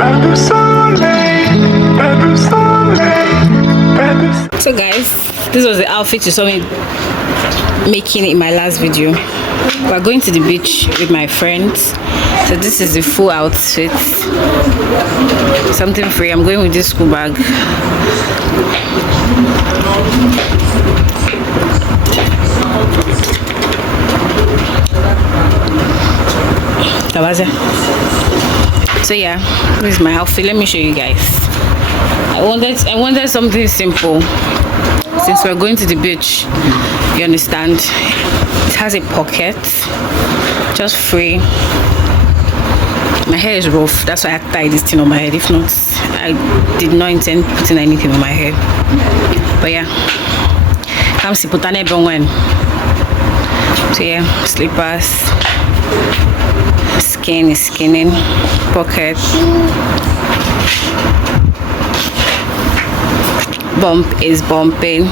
So guys, this was the outfit you saw me making in my last video. We're going to the beach with my friends, so this is the full outfit. Something free. I'm going with this school bag. So yeah, this is my outfit. Let me show you guys. I wanted something simple since we're going to the beach. You understand? It has a pocket, just free. My hair is rough, that's why I tied this thing on my head. If not, I did not intend putting anything on my head. But yeah, come see putane bongwen. So yeah, slippers, skin is skinning, pocket, bump is bumping.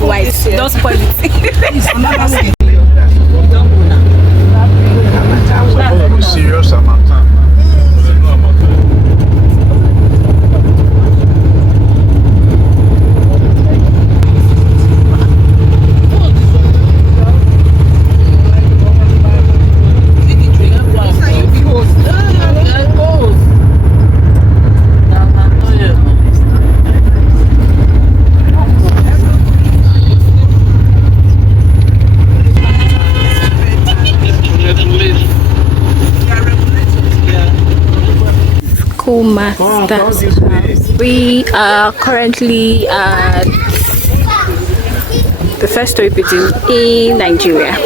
White, don't spoil it. Serious We are currently at the first Storey building in Nigeria,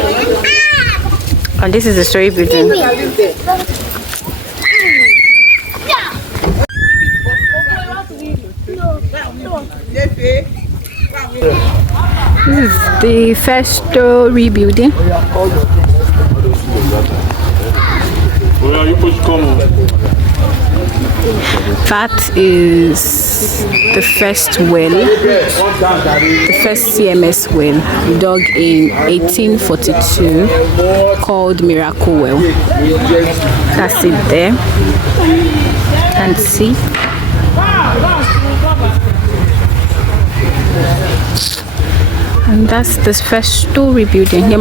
and this is the Storey building. This is the first Storey building. That is the first well, the first CMS well, dug in 1842, called Miracle Well. That's it there. You can see. And that's the first Storey building.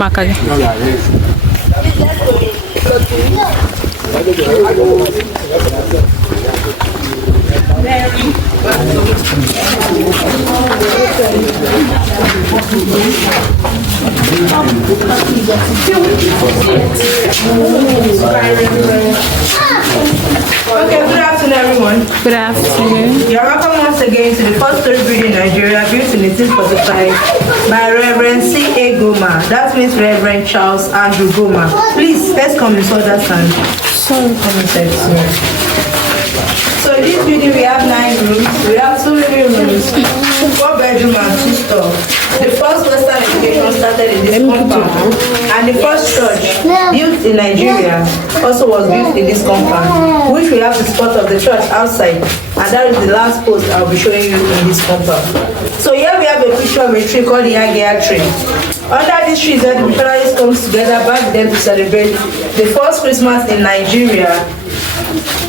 Okay, good afternoon everyone. Good afternoon. You're welcome once again to the first Storey building in Nigeria, built in 1845 by Reverend C.A. Goma. That means Reverend Charles Andrew Goma. Please, let's come inside that stand. So in this building we have 9 rooms. We have 2 living rooms, 4 bedrooms and 2 stores. The first Western education started in this compound, and the first church built in Nigeria also was built in this compound, which we have the spot of the church outside, and that is the last post I'll be showing you in this compound. So here we have a picture of a tree called the Agea tree. Under this tree is where the missionaries come together back then to celebrate the first Christmas in Nigeria,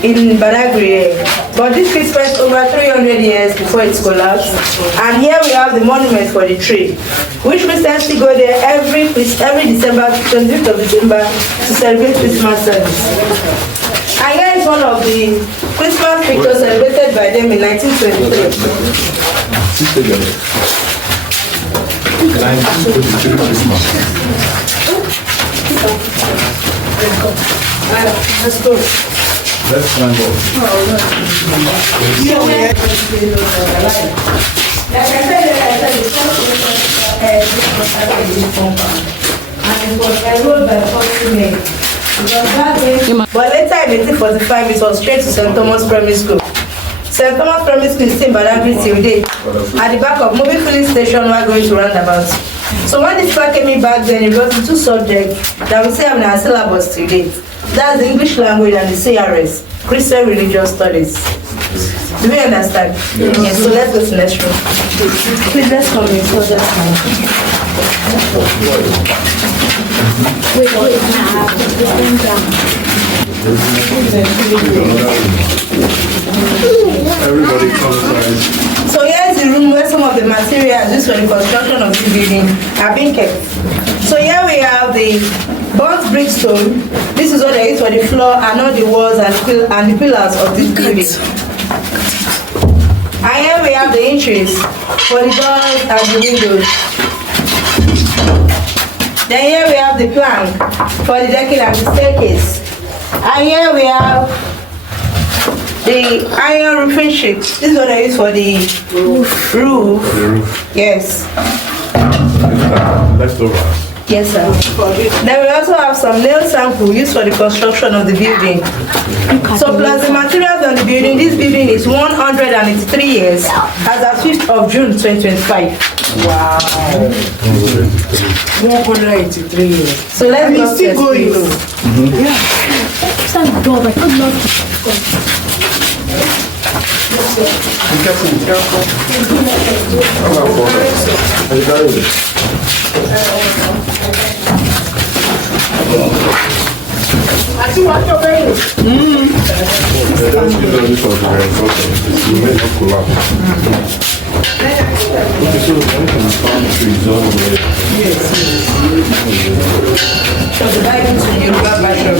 in Badagry. But this tree spent over 300 years before it collapsed. And here we have the monument for the tree, which Christians still go there every December, 25th of December, to celebrate Christmas service. And here is one of the Christmas pictures celebrated by them in 1923. Let's go. Let's climb up. Like I said, it was enrolled by 40 men. But later in 1845, it was straight to St. Thomas Primary School. St. Thomas Primary School is still in Badagry till date. At the back of moving filling station, we are going to roundabout. So when this paper came in back then, it was two subjects that we say have in our syllabus to date. That's the English language and the CRS, Christian Religious Studies. Do we understand? Yes. So let's go to the next room. Please, let's come in. So that's fine. Everybody comes. So here's the room where some of the materials used for the construction of the building are being kept. So here we have the burnt brick stone. This is what they use for the floor and all the walls and the pillars of this building. And here we have the entries for the doors and the windows. Then here we have the plank for the decking and the staircase. And here we have the iron roofing sheet. This is what I use for the roof. Yes. Leftovers. Yes, sir. Then we also have some nail sample used for the construction of the building. So plus the materials on the building, this building is 183 years as of 5th of June 2025. Wow. 183 years. So let's go still going. Yeah. Stand door, like, good luck. I see what you're wearing. So the Bible to the Yoruba version.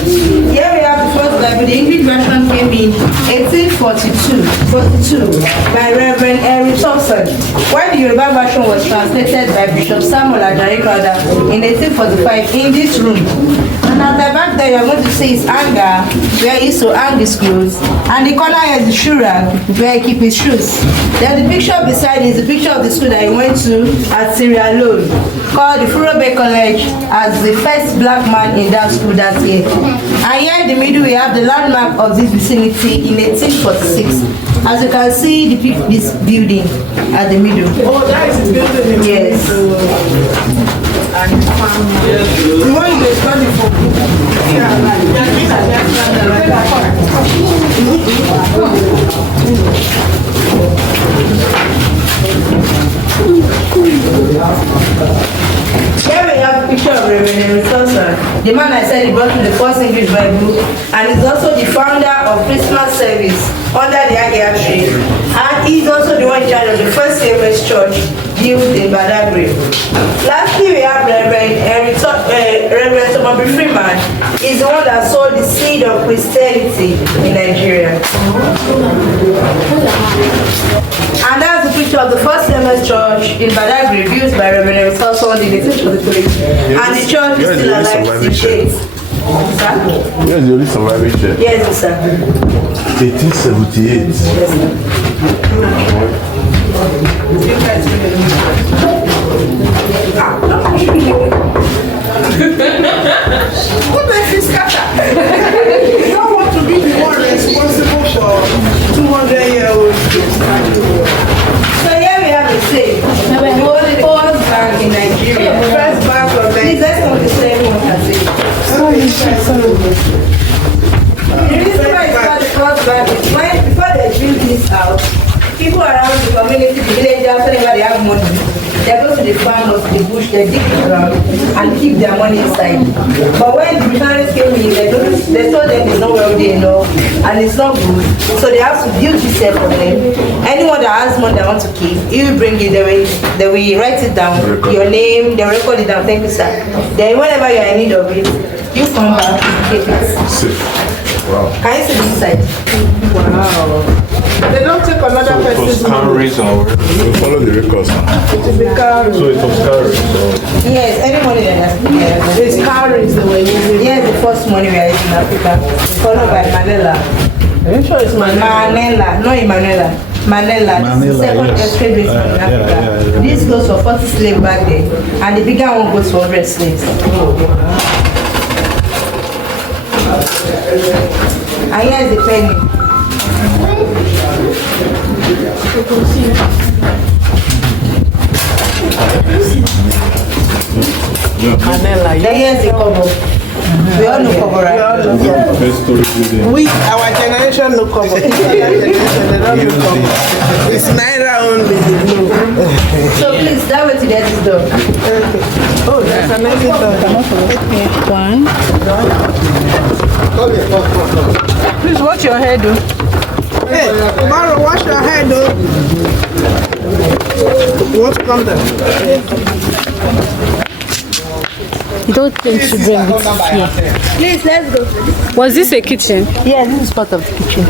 Here we have the first Bible. The English version came in 1842 by Reverend Henry Thompson, while the Yoruba version was translated by Bishop Samuel Ajayi-Crowther in 1845 in this room. And at the back there, you're going to see his hanger, where he used to hang his clothes. And the corner is the shoe rack, where he keeps his shoes. Then the picture beside is the picture of the school that he went to at Sierra Leone, called the Furobe College, as the first black man in that school that year. And here in the middle, we have the landmark of this vicinity in 1846. As you can see, this building at the middle. Oh, that is the building. Yes. And the one you study for. Here we have a picture of Reverend Henry Thompson, the man I said he brought me the first English Bible, and is also the founder of Christmas service under the Agia tree, and he's also the one in charge of the first CMS church built in Badagry. Lastly, we have Reverend Tomobi Freeman. He's the one that sowed the seed of Christianity in Nigeria. And that's the picture of the first CMS church in Badagry, built by Reverend Henry Thompson in 1843. And the church is still alive today. Yes, the only surviving church. Yes, sir. 1878. Yes, sir. What makes you scatter? You don't want to be the one responsible for 200-year-old kids. So here we have a say. The oldest bank in Nigeria. The first bank of Nigeria. Please, let's come to the same one and say. The reason why it's called the first bank is when, before they build this house, people around the community, the villagers, whenever they have money, they go to the farm or to the bush, they dig the ground and keep their money inside. But when the missionaries came in, they told them it's not wealthy enough and it's not good. So they have to build this here for them. Anyone that has money they want to keep, you will bring it, they will write it down, your name, they will record it down, thank you sir. Then whenever you are in need of it, you come back and take it. Wow. Can you see the inside? Wow. They don't take another person's money. We follow the records now. It will be cowries. So it was carried. So Yes, any money that has It's cowries the way you Yes, the first money we are using in Africa, followed by Manila. Are you sure it's my name? Manila, no in Manila. Manila. This is the second escape base in Africa. This goes for 40 slaves back there, and the bigger one goes for 100 slaves. And here is the penny. Manila. Then here's the cover. We all know cover, right? We, our generation, no cover. They don't know cover. It's Naira only. So please, that way to get this done. Oh, that's an editor. One. Please watch your head, though. Hey, tomorrow, wash your head, though. You want to come there? You don't think to bring it here. Please, let's go. Was this a kitchen? Yeah, this is part of the kitchen.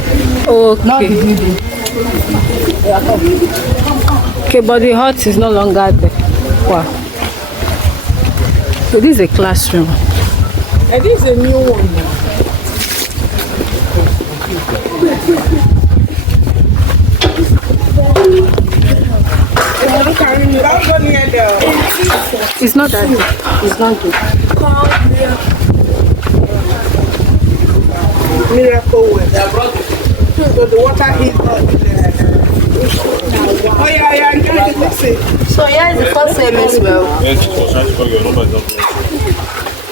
Okay. Not the building. Okay, but the hut is no longer there. Wow. So this is a classroom. And this is a new one now. It's not that deep. It's not good. Miracle well. So the water heat up. Oh yeah, So here is the first MS well.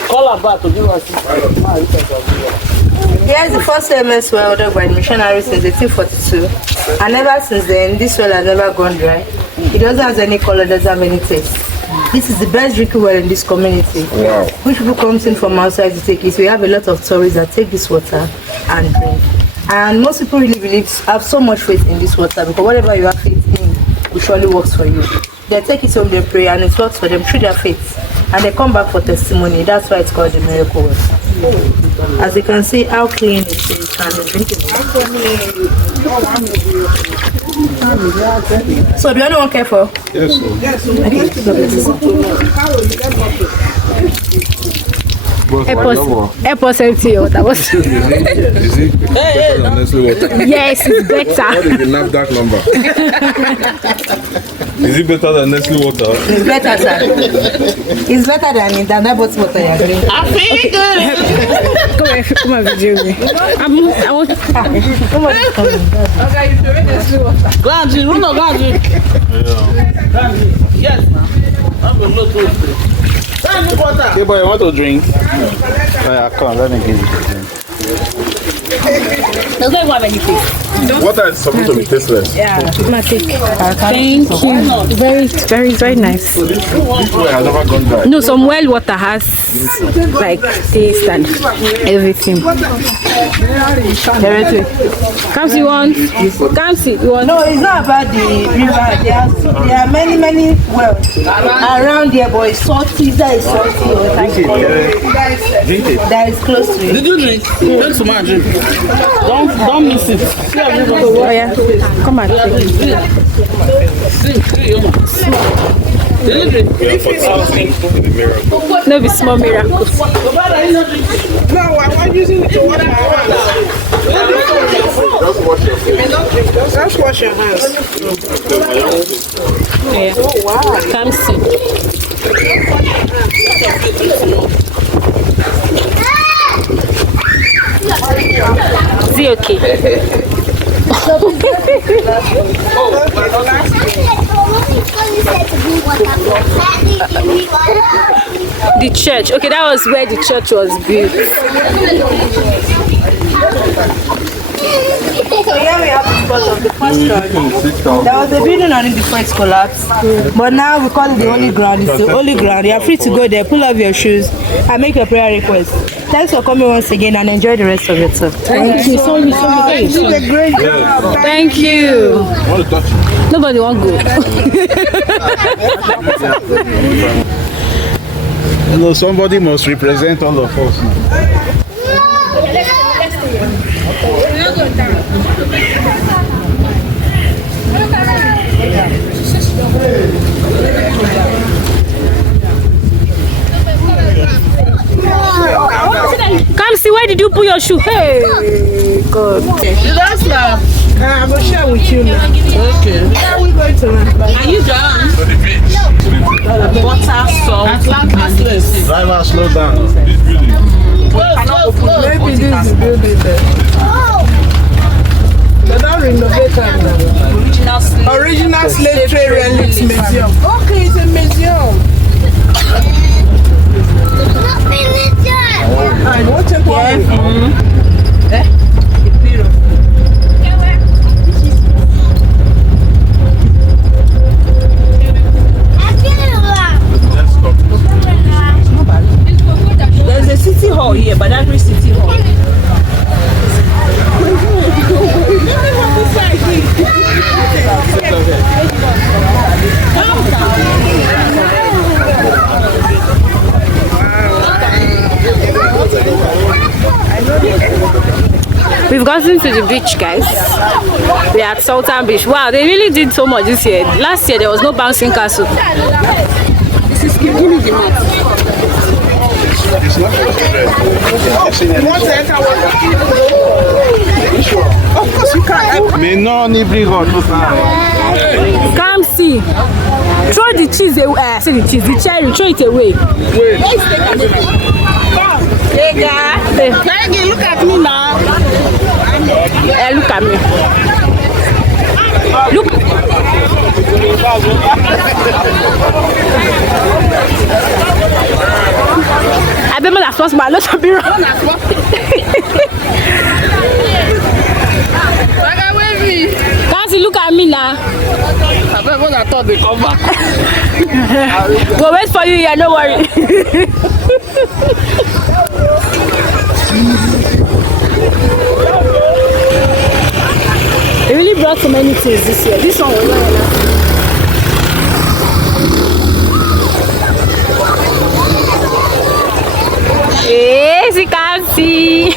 Call her back to give us. Here is the first MS well dug by missionaries since 1842. And ever since then, this well has never gone dry. It doesn't have any color, doesn't have any taste. This is the best drinking well in this community. Wow. Which people come in from outside to take it. We have a lot of tourists that take this water and drink. And most people really have so much faith in this water because whatever you have faith in, it surely works for you. They take it home, they pray, and it works for them through their faith. And they come back for testimony. That's why it's called the miracle well. As you can see how clean it is and it's drinkable. So do anyone care for? Yes, sir. Help us empty your water. Is it better than Nestle water? Yes, it's better. What is the NAFDAC number? Is it better than Nestle water? It's better, sir. It's better than that bottle water you're drinking. I feel good. Come on, video me. I want. Come on, come on. Okay, you doing this water. Gandhi, we know Gandhi. Yes, ma'am. I'm going to go to Okay, boy, I want to drink. Come on, let me give you. There's no one anything. Water is supposed to be tasteless. Thank you. Very nice. So this well has never gone dry. No, some well water has like taste and everything. Kamsi, you want? Kamsi, you want? No, it's not about the river. There are many wells around here, but it's salty. That is salty. That is close to it. Did you drink? Drink some more drink. Don't miss it. See everybody. Oh yeah, come on. Drink. Did you drink? No, be small miracle. No, I'm using it to wash my hands. Just wash your hands. Yeah. Oh, wow. Kamsi. Is it okay? The church. Okay, that was where the church was built. So here we have the spot of the first church. There was a building on it before it collapsed. But now we call it the holy ground. It's the holy ground. You are free to go there, pull off your shoes, and make your prayer request. Thanks for coming once again and enjoy the rest of your tour. Thank you. Sorry. You did a great job. Thank you. I want to touch it. Nobody won't go. You know, somebody must represent all of us now. Come see, where did you put your shoe? Hey, God. That's now. I'm going to share with you now. Okay. Where are we going to now? Are you done? Butter, salt, and Driver, slow down. Maybe this is the building there. They don't renovate it now. Original slave trade relics museum. Okay, it's a museum. I want to go. There's a city hall here, but that is city hall. We've gotten to the beach, guys. We are at Sultan Beach. Wow, they really did so much this year. Last year there was no bouncing castle. This is give me the map. Of course you can't. Mais non, ni brigand. Come see. Throw the cheese away. Say the cheese, the cherry. Throw it away. Hey, guys. Hey, look at me now. Look at me. Look. I remember that first man. Let's be wrong. Can't you look at me now? I thought they come back. We'll wait for you here, don't worry. They really brought so many things this year. This one was not enough. Yes, you can see.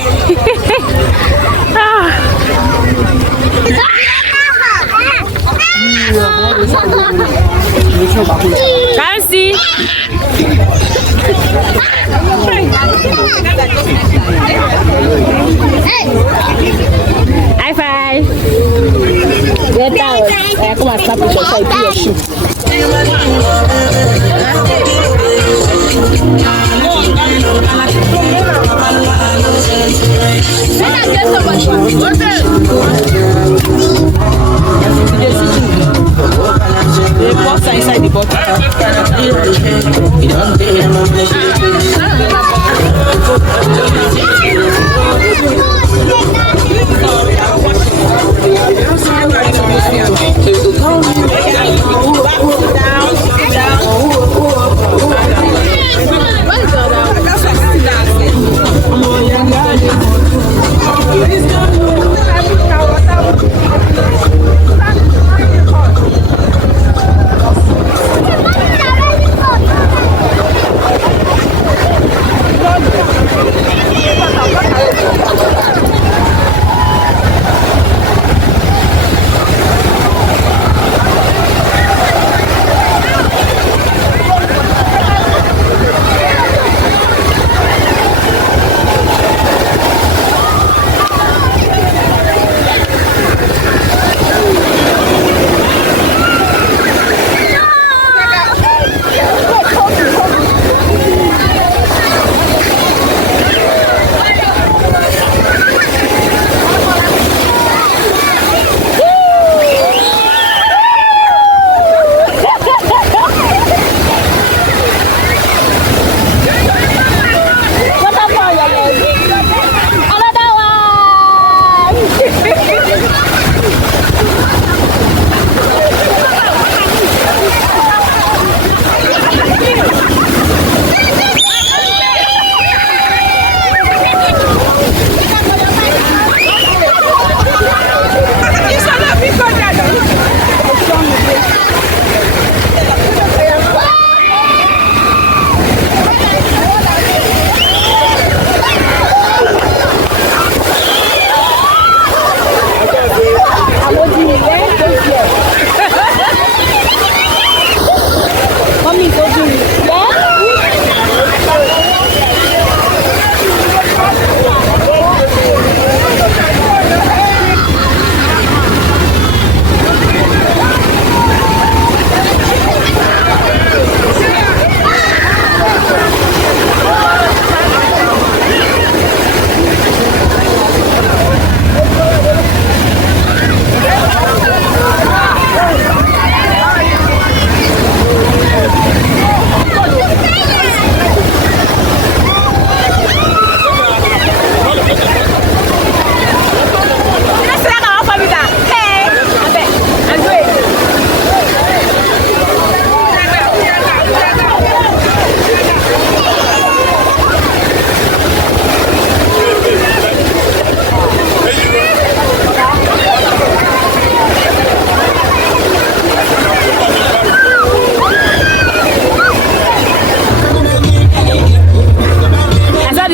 Can see. High five. Get out. Come and stop it. So I put your shoe. The box inside the bottle.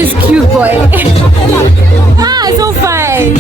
this cute boy. Ah, so fine.